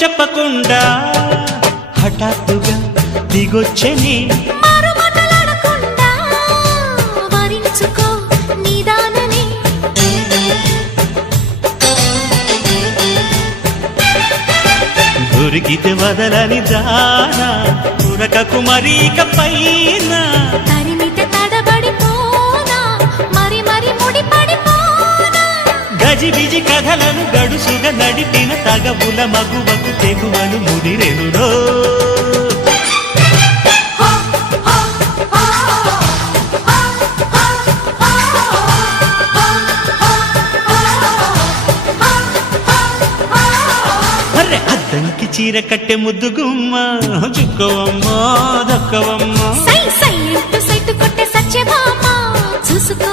చెప్పకుండా హఠాత్తుగా దిగొచ్చని దొరికితే వదలని దానా ఉరకకు మరీక పైన తరిమితే తడబడిపోనా మరి మరి ముడిపడిపోనా గజిబిజి కథలను గడుసుగా నడిపిన తగవుల మగువకు తెగువను ముదిరెనురో అద్దంకి చీర కట్టె ముద్దు గుమ్మ చుక్కవమ్మా దక్కవమ్మా సై సై సైటు కొట్టే సత్యభామ చూసుకో